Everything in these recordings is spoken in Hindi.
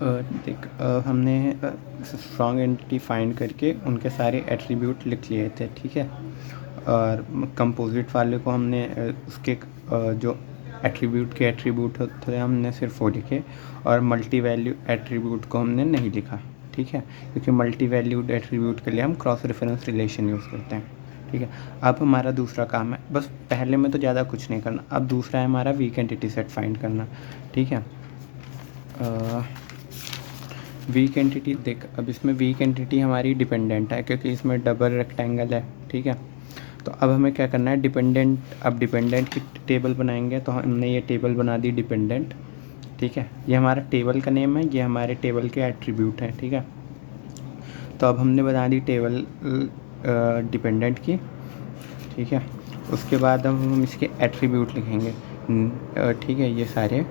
देख, हमने स्ट्रॉन्ग एंटिटी फाइंड करके उनके सारे एट्रीब्यूट लिख लिए थे, ठीक है। और कंपोजिट वाले को हमने उसके जो एट्रीब्यूट होते हैं हमने सिर्फ वो लिखे, और मल्टी वैल्यू एट्रीब्यूट को हमने नहीं लिखा, ठीक है, क्योंकि मल्टी वैल्यूड एट्रीब्यूट के लिए हम क्रॉस रेफरेंस रिलेशन यूज़ करते हैं, ठीक है। अब हमारा दूसरा काम है, बस पहले में तो ज़्यादा कुछ नहीं करना, अब दूसरा है हमारा वीक एंटिटी सेट फाइंड करना, ठीक है। वीक एंटिटी देख, अब इसमें वीक एंटिटी हमारी डिपेंडेंट है क्योंकि इसमें डबल रेक्टेंगल है, ठीक है। तो अब हमें क्या करना है, डिपेंडेंट, अब डिपेंडेंट की टेबल बनाएंगे, तो हमने ये टेबल बना दी डिपेंडेंट, ठीक है। ये हमारा टेबल का नेम है, ये हमारे टेबल के एट्रीब्यूट है, ठीक है। तो अब हमने बना दी टेबल डिपेंडेंट की, ठीक है। उसके बाद अब हम इसके एट्रीब्यूट लिखेंगे, ठीक है, ये सारे,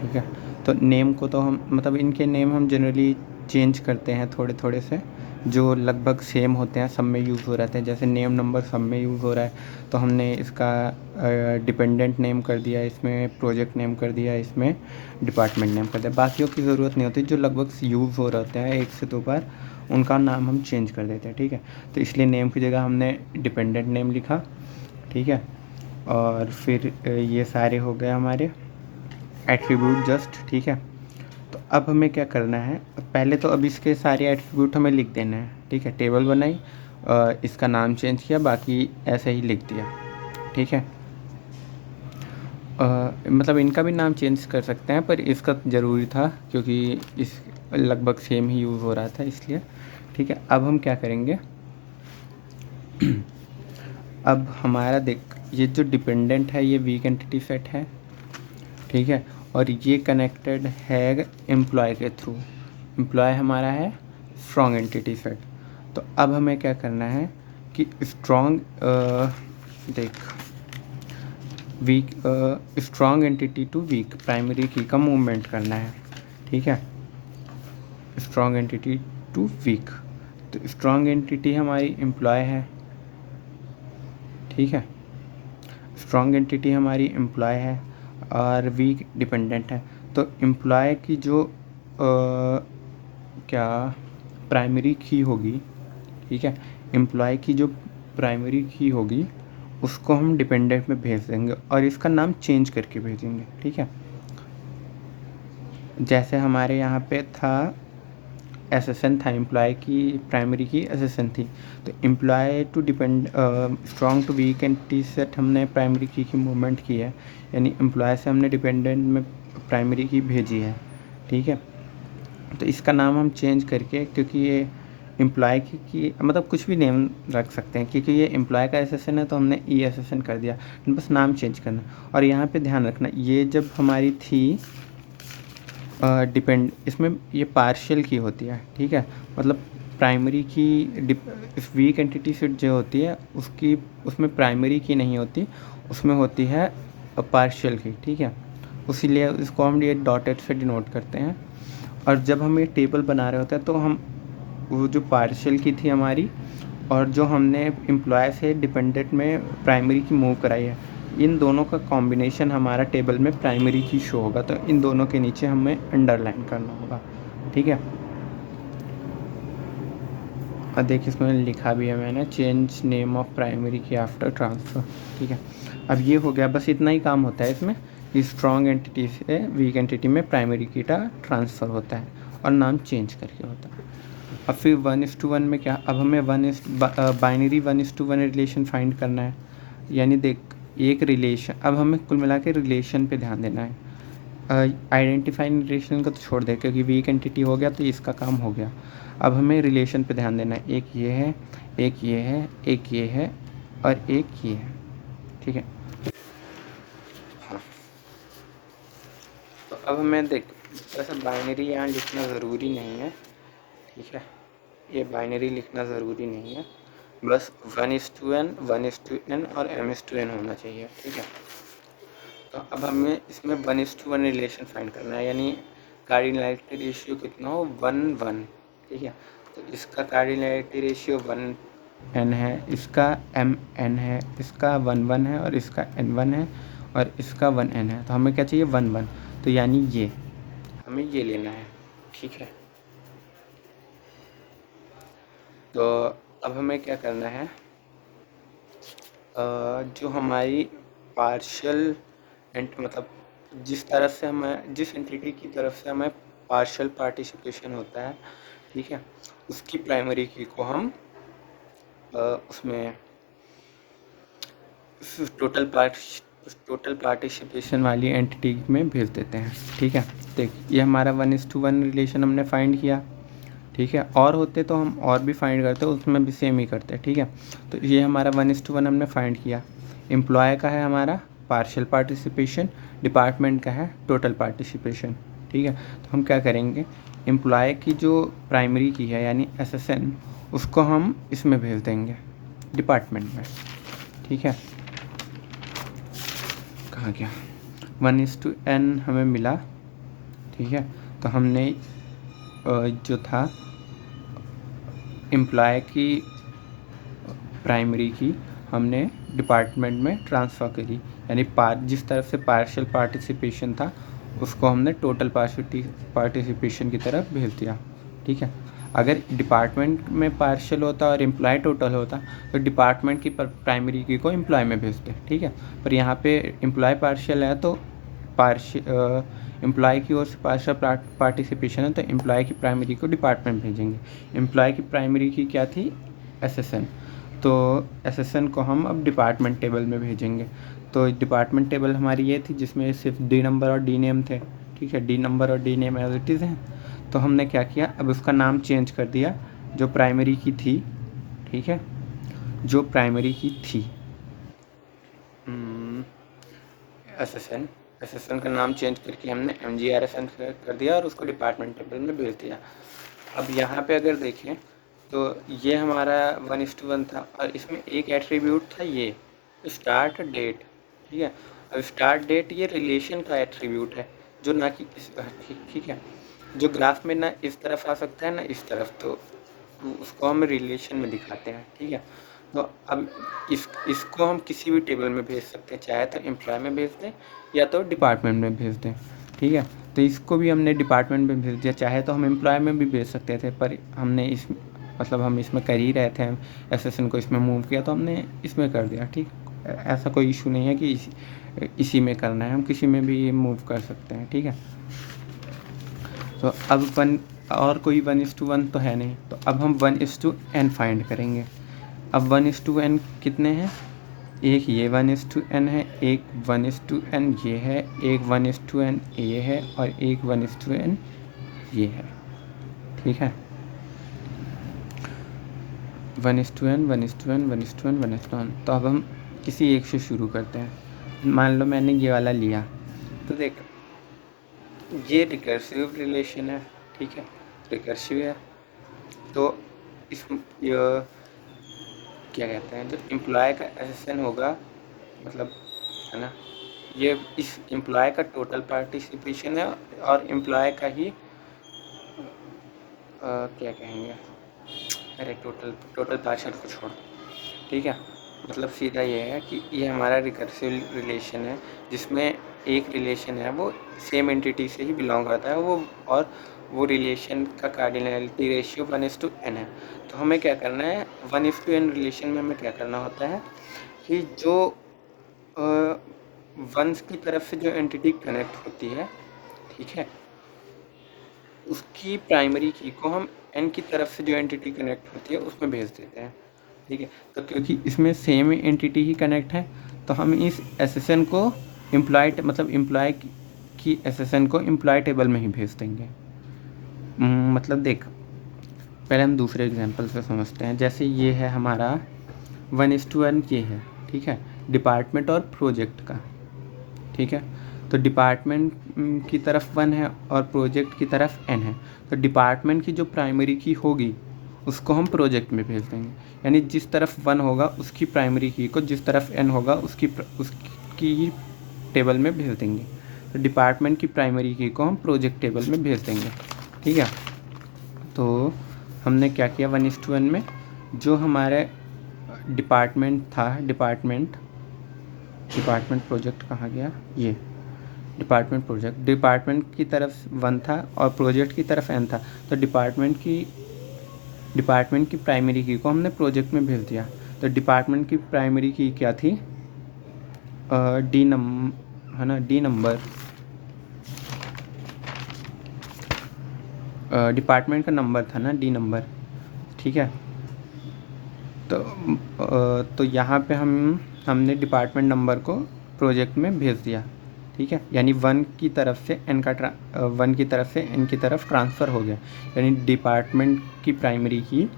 ठीक है। तो नेम को तो हम मतलब इनके नेम हम जनरली चेंज करते हैं थोड़े थोड़े से, जो लगभग सेम होते हैं, सब में यूज़ हो रहते हैं। जैसे नेम नंबर सब में यूज़ हो रहा है, तो हमने इसका डिपेंडेंट नेम कर दिया, इसमें प्रोजेक्ट नेम कर दिया, इसमें डिपार्टमेंट नेम कर दिया। बाकियों की ज़रूरत नहीं होती, जो लगभग यूज़ हो रहते हैं एक से दो बार, उनका नाम हम चेंज कर देते हैं, ठीक है। तो इसलिए नेम की जगह हमने डिपेंडेंट नेम लिखा, ठीक है। और फिर ये सारे हो गए हमारे एट्रीब्यूट जस्ट, ठीक है। तो अब हमें क्या करना है, पहले तो अब इसके सारे एट्रीब्यूट हमें लिख देना है, ठीक है। टेबल बनाई, इसका नाम चेंज किया, बाकी ऐसे ही लिख दिया, ठीक है। मतलब इनका भी नाम चेंज कर सकते हैं, पर इसका ज़रूरी था क्योंकि इस लगभग सेम ही यूज़ हो रहा था, इसलिए, ठीक है। अब हम क्या करेंगे, अब हमारा देख, ये जो डिपेंडेंट है ये वीक एंटिटी सेट है, ठीक है। और ये कनेक्टेड है एम्प्लॉय के थ्रू, एम्प्लॉय हमारा है स्ट्रॉन्ग एंटिटी सेट। तो अब हमें क्या करना है कि स्ट्रॉन्ग देख, weak strong entity to weak primary key का मूवमेंट करना है, ठीक है। स्ट्रॉन्ग एंटिटी टू वीक, तो स्ट्रॉन्ग एंटिटी हमारी एम्प्लॉय है, ठीक है। स्ट्रॉन्ग एंटिटी हमारी एम्प्लॉय है और वीक डिपेंडेंट है। तो एम्प्लॉय की जो क्या प्राइमरी की होगी, ठीक है, एम्प्लॉय की जो प्राइमरी की होगी उसको हम डिपेंडेंट में भेज देंगे और इसका नाम चेंज करके भेजेंगे, ठीक है। जैसे हमारे यहाँ पे था एसएसएन था, एम्प्लॉय की प्राइमरी की एसएसएन थी, तो employee to depend strong to weak entity set हमने प्राइमरी की मूवमेंट की है, यानी एम्प्लॉय से हमने डिपेंडेंट में प्राइमरी की भेजी है, ठीक है। तो इसका नाम हम चेंज करके, क्योंकि ये एम्प्लॉय की मतलब कुछ भी नेम रख सकते हैं, क्योंकि ये एम्प्लॉय का एसएसएन है तो हमने ई एसएसएन कर दिया, बस नाम चेंज करना। और यहाँ पे ध्यान रखना, ये जब हमारी थी डिपेंड, इसमें ये पार्शियल की होती है, ठीक है। मतलब प्राइमरी की इस वीक एंटिटी सेट जो होती है उसकी, उसमें प्राइमरी की नहीं होती, उसमें होती है पार्शियल की, ठीक है। इसीलिए इसको हम ये डॉटेड से डिनोट करते हैं। और जब हम ये टेबल बना रहे होते हैं तो हम वो जो पार्शियल की थी हमारी और जो हमने एम्प्लॉय से डिपेंडेंट में प्राइमरी की मूव कराई है, इन दोनों का कॉम्बिनेशन हमारा टेबल में प्राइमरी की शो होगा, तो इन दोनों के नीचे हमें अंडरलाइन करना होगा, ठीक है। और देखिए इसमें लिखा भी है मैंने, चेंज नेम ऑफ प्राइमरी की आफ्टर ट्रांसफ़र, ठीक है। अब ये हो गया, बस इतना ही काम होता है इसमें कि स्ट्रॉन्ग एंटिटी से वीक एंटिटी में प्राइमरी की का ट्रांसफ़र होता है और नाम चेंज करके होता है। अब फिर 1:1 में क्या, अब हमें बाइनरी 1:1 रिलेशन फाइंड करना है, यानी देख एक रिलेशन, अब हमें कुल मिला के रिलेशन पे ध्यान देना है। आइडेंटिफाइंग रिलेशन को तो छोड़ दे क्योंकि वीक एंटिटी हो गया तो इसका काम हो गया। अब हमें रिलेशन पे ध्यान देना है, एक ये है, एक ये है, एक ये है और एक ये है, ठीक है। हाँ, तो अब हमें देख, वैसे बाइनरी यहाँ लिखना ज़रूरी नहीं है, ठीक है। ये बाइनरी लिखना ज़रूरी नहीं है, बस 1:n 1:n और m:n होना चाहिए, ठीक है। तो अब हमें इसमें 1:1 रिलेशन फाइंड करना है, यानी कार्डिनैलिटी रेशियो कितना हो, 1:1, ठीक है। तो इसका कार्डिनैलिटी रेशियो 1:n है, इसका m:n है, इसका 1:1 है और इसका n:1 है और इसका 1:n है। तो हमें क्या चाहिए, 1:1, तो यानी ये हमें ये लेना है, ठीक है। तो अब हमें क्या करना है, जो हमारी पार्शियल मतलब जिस एंटिटी की तरफ से हमें पार्शियल पार्टिसिपेशन होता है, ठीक है, उसकी प्राइमरी की को हम उसमें टोटल पार्टिसिपेशन वाली एंटिटी में भेज देते हैं, ठीक है। देख, ये हमारा 1:1 रिलेशन हमने फाइंड किया, ठीक है। और होते तो हम और भी फाइंड करते, उसमें भी सेम ही करते, ठीक है। तो ये हमारा 1:1 हमने फाइंड किया। एम्प्लॉय का है हमारा पार्शियल पार्टिसिपेशन, डिपार्टमेंट का है टोटल पार्टिसिपेशन, ठीक है। तो हम क्या करेंगे, एम्प्लॉय की जो प्राइमरी की है यानी SSN, उसको हम इसमें भेज देंगे डिपार्टमेंट में, ठीक है। कहाँ गया, 1:n हमें मिला, ठीक है। तो हमने जो था एम्प्लॉय की प्राइमरी की हमने डिपार्टमेंट में ट्रांसफ़र करी, यानी जिस तरफ से पार्शियल पार्टिसिपेशन था उसको हमने टोटल पार्टिसिपेशन की तरफ भेज दिया, ठीक है। अगर डिपार्टमेंट में पार्शियल होता और एम्प्लॉय टोटल होता तो डिपार्टमेंट की प्राइमरी की को एम्प्लॉय में भेजते, ठीक है। पर यहाँ पे एम्प्लॉय पार्शियल है तो एम्प्लॉय की ओर से पार्शियल पार्टिसिपेशन है तो एम्प्लॉय की प्राइमरी को डिपार्टमेंट भेजेंगे। एम्प्लॉय की प्राइमरी की क्या थी, SSN, तो SSN को हम अब डिपार्टमेंट टेबल में भेजेंगे। तो डिपार्टमेंट टेबल हमारी ये थी जिसमें सिर्फ डी नंबर और डी नेम थे, ठीक है। डी नंबर और D name as it is हैं। तो हमने क्या किया, अब उसका नाम चेंज कर दिया, जो प्राइमरी की थी, ठीक है, जो प्राइमरी की थी SSN का नाम चेंज करके हमने MGRSN कर दिया और उसको डिपार्टमेंट टेबल में भेज दिया। अब यहाँ पे अगर देखें तो ये हमारा 1:1 था और इसमें एक एट्रीब्यूट था ये स्टार्ट डेट, ठीक है। अब स्टार्ट डेट ये रिलेशन का एट्रीब्यूट है जो ना कि ठीक है, जो ग्राफ में ना इस तरफ आ सकता है ना इस तरफ, तो उसको हम रिलेशन में दिखाते हैं, ठीक है। तो अब इसको हम किसी भी टेबल में भेज सकते हैं, चाहे तो एम्प्लॉय में भेज दें या तो डिपार्टमेंट में भेज दें, ठीक है। तो इसको भी हमने डिपार्टमेंट में भेज दिया, चाहे तो हम एम्प्लॉय में भी भेज सकते थे, पर हमने हम इसमें कर ही रहे थे, SSN को इसमें मूव किया तो हमने इसमें कर दिया, ठीक। ऐसा कोई इशू नहीं है कि इसी में करना है, हम किसी में भी मूव कर सकते हैं, ठीक है। तो अब और कोई 1:1 तो है नहीं, तो अब हम 1:n फाइंड करेंगे। अब 1:n कितने हैं, एक ये 1:n है, एक 1:n ये है, एक 1:n ये है और एक 1:n ये है, ठीक है। 1:n 1:n 1:n 1:n। तो अब हम किसी एक से शुरू करते हैं। मान लो मैंने ये वाला लिया, तो देख ये रिकर्सिव रिलेशन है, ठीक है, रिकर्सिव है। तो क्या कहते हैं, जो एम्प्लॉय का SSN होगा, मतलब है ना, ये इस एम्प्लॉय का टोटल पार्टिसिपेशन है और एम्प्लॉय का ही क्या कहेंगे, अरे टोटल पार्शियल को छोड़, ठीक है। मतलब सीधा ये है कि ये हमारा रिकर्सिव रिलेशन है जिसमें एक रिलेशन है वो सेम एंटिटी से ही बिलोंग करता है, वो रिलेशन का कार्डिनलिटी रेशियो 1:n है। तो हमें क्या करना है, 1:n रिलेशन में हमें क्या करना होता है कि जो वंस की तरफ से जो एंटिटी कनेक्ट होती है, ठीक है, उसकी प्राइमरी की को हम n की तरफ से जो एंटिटी कनेक्ट होती है उसमें भेज देते हैं, ठीक है। तो क्योंकि इसमें सेम एंटिटी ही कनेक्ट है तो हम इस SSN को एम्प्लॉय की SSN को एम्प्लॉय टेबल में ही भेज देंगे। मतलब देख, पहले हम दूसरे एग्जांपल से समझते हैं। जैसे ये है हमारा 1:1 ये है, ठीक है, डिपार्टमेंट और प्रोजेक्ट का, ठीक है। तो डिपार्टमेंट की तरफ 1 है और प्रोजेक्ट की तरफ n है। तो डिपार्टमेंट की जो प्राइमरी की होगी उसको हम प्रोजेक्ट में भेज देंगे, यानी जिस तरफ 1 होगा उसकी प्राइमरी की को जिस तरफ n होगा उसकी टेबल में भेज देंगे। तो डिपार्टमेंट की प्राइमरी की को हम प्रोजेक्ट टेबल में भेज देंगे, ठीक है। तो हमने क्या किया, 1:1 में जो हमारे डिपार्टमेंट था, डिपार्टमेंट प्रोजेक्ट कहाँ गया, ये डिपार्टमेंट प्रोजेक्ट, डिपार्टमेंट की तरफ 1 था और प्रोजेक्ट की तरफ n था, तो डिपार्टमेंट की प्राइमरी की को हमने प्रोजेक्ट में भेज दिया। तो डिपार्टमेंट की प्राइमरी की क्या थी, डी है ना, डी नंबर, डिपार्टमेंट का नंबर था ना, डी नंबर, ठीक है। तो यहाँ पे हमने डिपार्टमेंट नंबर को प्रोजेक्ट में भेज दिया, ठीक है। यानी 1 की तरफ से n की तरफ ट्रांसफ़र हो गया, यानी डिपार्टमेंट की प्राइमरी की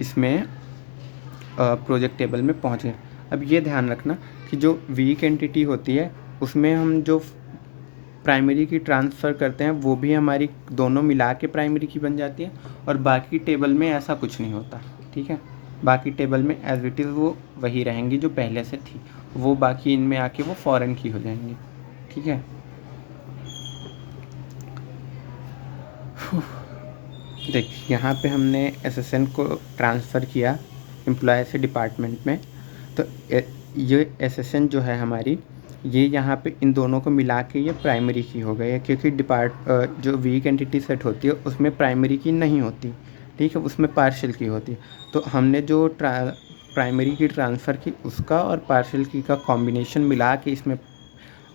इसमें प्रोजेक्ट टेबल में पहुँच गए। अब ये ध्यान रखना कि जो वीक एंटिटी होती है उसमें हम जो प्राइमरी की ट्रांसफ़र करते हैं वो भी हमारी दोनों मिला के प्राइमरी की बन जाती है, और बाकी टेबल में ऐसा कुछ नहीं होता, ठीक है। बाकी टेबल में एज इट इज़ वो वही रहेंगी जो पहले से थी, वो बाकी इनमें आके वो फॉरेन की हो जाएंगी, ठीक है। देख, यहाँ पे हमने एसएसएन को ट्रांसफ़र किया एम्प्लॉय से डिपार्टमेंट में, तो ये एसएसएन जो है हमारी, ये यहाँ पे इन दोनों को मिला के ये प्राइमरी की हो गई है, क्योंकि जो वीक एंटिटी सेट होती है उसमें प्राइमरी की नहीं होती, ठीक है, उसमें पार्शियल की होती है। तो हमने जो प्राइमरी की ट्रांसफ़र की उसका और पार्शियल की का कॉम्बिनेशन मिला के इसमें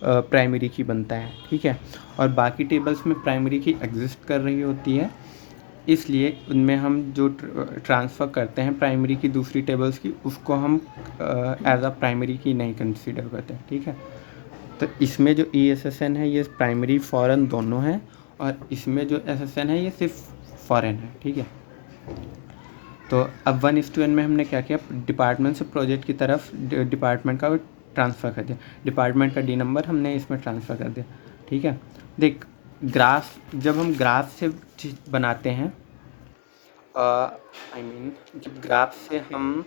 प्राइमरी की बनता है, ठीक है। और बाकी टेबल्स में प्राइमरी की एग्जिस्ट कर रही होती है, इसलिए उनमें हम जो ट्रांसफ़र करते हैं प्राइमरी की दूसरी टेबल्स की, उसको हम एज अ प्राइमरी की नहीं कंसीडर करते हैं, ठीक है। तो इसमें जो ESSN है ये प्राइमरी फॉरेन दोनों है, और इसमें जो SSN है ये सिर्फ फॉरेन है, ठीक है। तो अब 1:n में हमने क्या किया, डिपार्टमेंट से प्रोजेक्ट की तरफ डिपार्टमेंट का ट्रांसफ़र कर दिया, डिपार्टमेंट का डी नंबर हमने इसमें ट्रांसफ़र कर दिया, ठीक है। देख, ग्राफ, जब हम ग्राफ से चीज़ बनाते हैं, जब ग्राफ से हम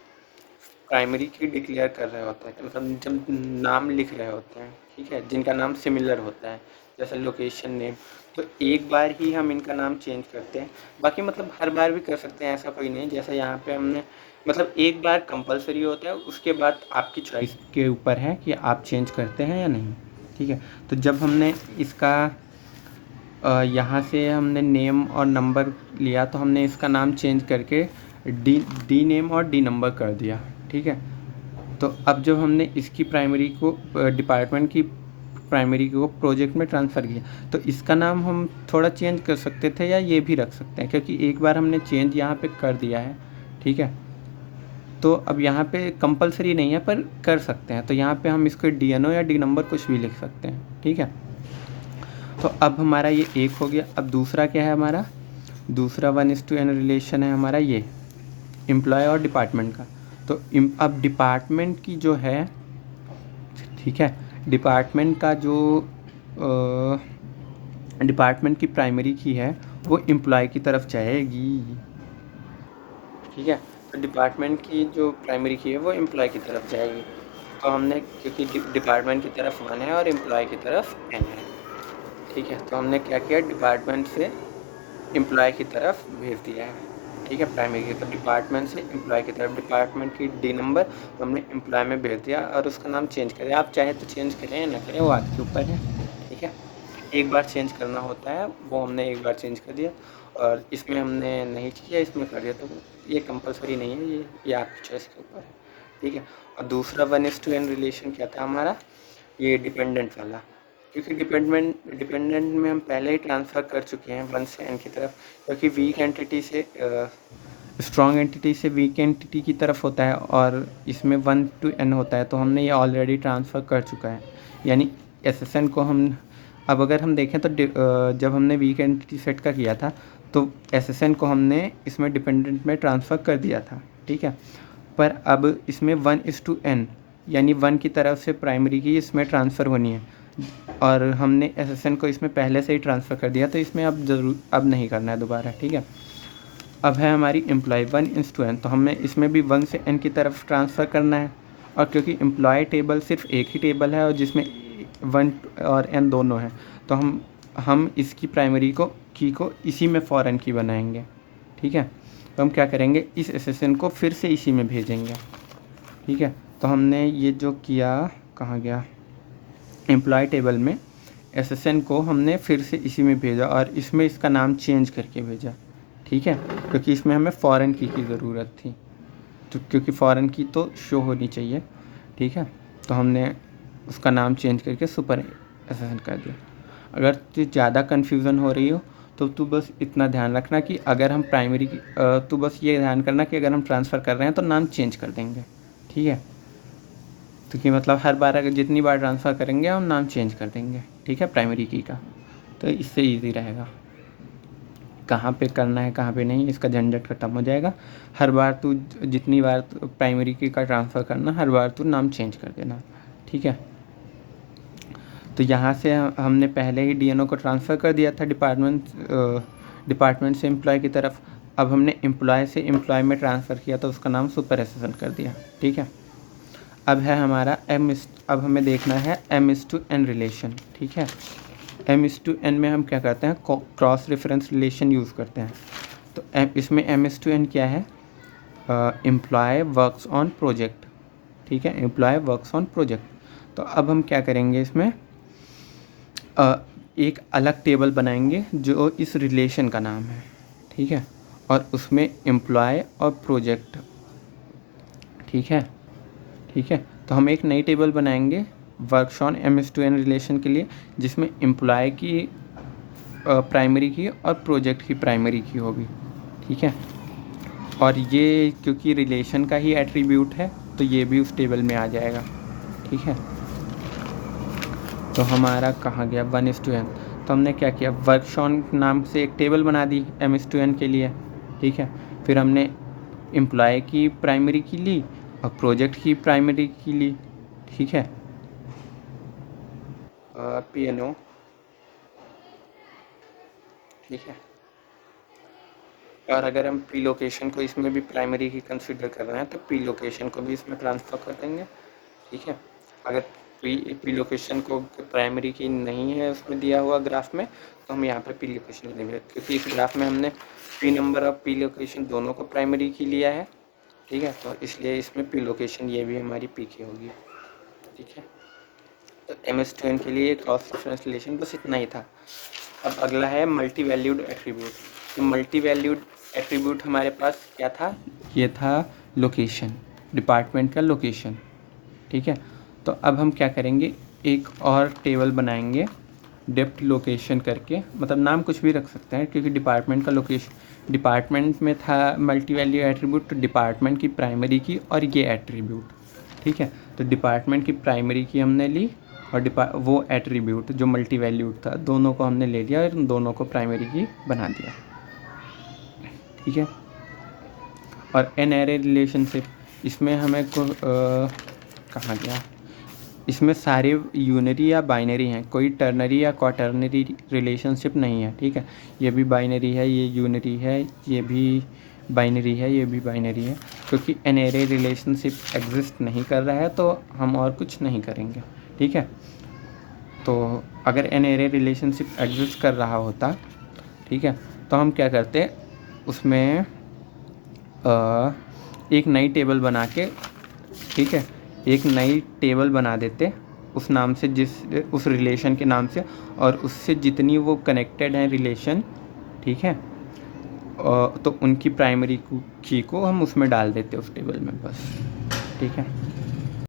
प्राइमरी की डिक्लेयर कर रहे होते हैं, मतलब जब नाम लिख रहे होते हैं, ठीक है, जिनका नाम सिमिलर होता है, जैसे लोकेशन नेम, तो एक बार ही हम इनका नाम चेंज करते हैं। बाकी मतलब हर बार भी कर सकते हैं, ऐसा कोई नहीं। जैसे यहाँ पे हमने मतलब एक बार कंपलसरी होता है, उसके बाद आपकी चॉइस के ऊपर है कि आप चेंज करते हैं या नहीं, ठीक है। तो जब हमने इसका यहाँ से हमने नेम और नंबर लिया, तो हमने इसका नाम चेंज करके डी नेम और डी नंबर कर दिया, ठीक है। तो अब जब हमने इसकी प्राइमरी को डिपार्टमेंट की प्राइमरी को प्रोजेक्ट में ट्रांसफ़र किया, तो इसका नाम हम थोड़ा चेंज कर सकते थे या ये भी रख सकते हैं, क्योंकि एक बार हमने चेंज यहाँ पे कर दिया है, ठीक है। तो अब यहाँ पे कंपलसरी नहीं है पर कर सकते हैं, तो यहाँ पे हम इसको DNO या डी नंबर कुछ भी लिख सकते हैं, ठीक है। तो अब हमारा ये एक हो गया। अब दूसरा क्या है हमारा, दूसरा 1:n रिलेशन है हमारा ये एम्प्लॉय और डिपार्टमेंट का। तो अब डिपार्टमेंट की जो है, ठीक है, डिपार्टमेंट का जो डिपार्टमेंट की प्राइमरी की है वो एम्प्लॉय की तरफ जाएगी, ठीक है। तो डिपार्टमेंट की जो प्राइमरी की है वो एम्प्लॉय की तरफ जाएगी। तो हमने, क्योंकि डिपार्टमेंट की तरफ 1 है और एम्प्लॉय की तरफ n है, ठीक है, तो हमने क्या किया, डिपार्टमेंट से एम्प्लॉय की तरफ भेज दिया है, ठीक है, प्राइमरी की। तो डिपार्टमेंट से एम्प्लॉय की तरफ डिपार्टमेंट की डी नंबर हमने एम्प्लॉय में भेज दिया और उसका नाम चेंज कर दिया। आप चाहे तो चेंज करें या ना करें, वो आपके ऊपर है, ठीक है। एक बार चेंज करना होता है, वो हमने एक बार चेंज कर दिया, और इसमें हमने नहीं किया, इसमें कर दिया, तो ये कंपलसरी नहीं है, ये आपकी चॉइस के ऊपर है, ठीक है। और दूसरा 1:n रिलेशन क्या था हमारा, ये डिपेंडेंट वाला, क्योंकि डिपेंडेंट में हम पहले ही ट्रांसफ़र कर चुके हैं 1 से n की तरफ, क्योंकि वीक एंटिटी से स्ट्रॉन्ग एंटिटी से वीक एंटिटी की तरफ होता है, और इसमें 1 to n होता है, तो हमने ये ऑलरेडी ट्रांसफ़र कर चुका है। यानी SSN को हम, अब अगर हम देखें तो जब हमने वीक एंटिटी सेट का किया था तो SSN को हमने इसमें डिपेंडेंट में ट्रांसफ़र कर दिया था, ठीक है। पर अब इसमें 1:n, यानी 1 की तरफ से प्राइमरी की इसमें ट्रांसफ़र होनी है, और हमने SSN को इसमें पहले से ही ट्रांसफ़र कर दिया, तो इसमें अब नहीं करना है दोबारा, ठीक है। अब है हमारी एम्प्लॉय 1:n, तो हमें इसमें भी 1 से n की तरफ ट्रांसफ़र करना है, और क्योंकि एम्प्लॉय टेबल सिर्फ एक ही टेबल है और जिसमें 1 और n दोनों हैं, तो हम इसकी प्राइमरी की को इसी में फॉरेन की बनाएंगे, ठीक है। तो हम क्या करेंगे, इस SSN को फिर से इसी में भेजेंगे, ठीक है। तो हमने ये जो किया, कहाँ गया, एम्प्लॉय टेबल में SSN को हमने फिर से इसी में भेजा और इसमें इसका नाम चेंज करके भेजा, ठीक है, क्योंकि इसमें हमें फॉरेन की ज़रूरत थी, तो क्योंकि फ़ॉरेन की तो शो होनी चाहिए, ठीक है, तो हमने उसका नाम चेंज करके सुपर SSN कर दिया। अगर तुझे ज़्यादा कन्फ्यूज़न हो रही हो तो तू बस इतना ध्यान रखना कि अगर हम प्राइमरी की तू बस ये ध्यान करना कि अगर हम ट्रांसफ़र कर रहे हैं तो नाम चेंज कर देंगे, ठीक है, तो कि मतलब हर बार अगर जितनी बार ट्रांसफ़र करेंगे हम नाम चेंज कर देंगे, ठीक है, प्राइमरी की का, तो इससे ईजी रहेगा। कहाँ पे करना है कहाँ पे नहीं, इसका झंझट खत्म हो जाएगा। हर बार तू जितनी बार प्राइमरी की का ट्रांसफ़र करना, हर बार तू नाम चेंज कर देना, ठीक है। तो यहाँ से हमने पहले ही DNO को ट्रांसफ़र कर दिया था डिपार्टमेंट से एम्प्लॉय की तरफ। अब हमने एम्प्लॉय से एम्प्लॉय में ट्रांसफ़र किया तो उसका नाम सुपर SSN कर दिया, ठीक है। अब है हमारा अब हमें देखना है M/N रिलेशन, ठीक है। M/N में हम क्या करते हैं, क्रॉस रेफरेंस रिलेशन यूज़ करते हैं। तो इसमें M/N क्या है, एम्प्लॉय वर्क्स ऑन प्रोजेक्ट, ठीक है, एम्प्लॉय वर्क्स ऑन प्रोजेक्ट। तो अब हम क्या करेंगे, इसमें एक अलग टेबल बनाएंगे जो इस रिलेशन का नाम है, ठीक है, और उसमें एम्प्लॉय और प्रोजेक्ट, ठीक है, ठीक है। तो हम एक नई टेबल बनाएंगे वर्क्स ऑन M/N रिलेशन के लिए, जिसमें एम्प्लॉय की प्राइमरी की और प्रोजेक्ट की प्राइमरी की होगी, ठीक है। और ये क्योंकि रिलेशन का ही एट्रीब्यूट है तो ये भी उस टेबल में आ जाएगा, ठीक है। तो हमारा कहाँ गया 1:n, तो हमने क्या किया, वर्क्स ऑन नाम से एक टेबल बना दी M/N के लिए, ठीक है। फिर हमने एम्प्लॉय की प्राइमरी की ली और प्रोजेक्ट की प्राइमरी की ली, ठीक है, PNO, ठीक है। और अगर हम प्री लोकेशन को इसमें भी प्राइमरी की कंसिडर कर रहे हैं तो प्री लोकेशन को भी इसमें ट्रांसफ़र कर देंगे, ठीक है। अगर प्री लोकेशन को प्राइमरी की नहीं है उसमें दिया हुआ ग्राफ में तो हम यहाँ पे प्री लोकेशन देंगे, क्योंकि इस ग्राफ में हमने प्री नंबर और प्री लोकेशन दोनों को प्राइमरी की लिया है, ठीक है, तो इसलिए इसमें प्री लोकेशन ये भी हमारी पी की होगी, ठीक है। तो M/N के लिए क्रॉस रेफरेंस रिलेशन बस इतना ही था। अब अगला है मल्टी वैल्यूड एट्रीब्यूट। तो मल्टी वैल्यूड एट्रीब्यूट हमारे पास क्या था, ये था लोकेशन, डिपार्टमेंट का लोकेशन, ठीक है। तो अब हम क्या करेंगे, एक और टेबल बनाएंगे डेप्थ लोकेशन करके, मतलब नाम कुछ भी रख सकते हैं क्योंकि डिपार्टमेंट का लोकेशन, डिपार्टमेंट में था मल्टी वैल्यू एट्रीब्यूट, तो डिपार्टमेंट की प्राइमरी की और ये एट्रीब्यूट, ठीक है। तो डिपार्टमेंट की प्राइमरी की हमने ली और वो एट्रीब्यूट जो मल्टी वैल्यूड था दोनों को हमने ले लिया और उन दोनों को प्राइमरी की बना दिया, ठीक है। और एन एरे रिलेशनशिप, इसमें हमें कहाँ गया, इसमें सारे यूनरी या बाइनरी हैं, कोई टर्नरी या क्वाटर्नरी रिलेशनशिप नहीं है, ठीक है। ये भी बाइनरी है, ये यूनरी है, ये भी बाइनरी है, ये भी बाइनरी है, क्योंकि एन एरे रिलेशनशिप एग्जिस्ट नहीं कर रहा है तो हम और कुछ नहीं करेंगे, ठीक है। तो अगर एन एरे रिलेशनशिप एग्जिस्ट कर रहा होता, ठीक है, तो हम क्या करते, उसमें एक नई टेबल बना के, ठीक है, एक नई टेबल बना देते उस नाम से, उस रिलेशन के नाम से, और उससे जितनी वो कनेक्टेड हैं रिलेशन, ठीक है, तो उनकी प्राइमरी की को हम उसमें डाल देते उस टेबल में बस, ठीक है।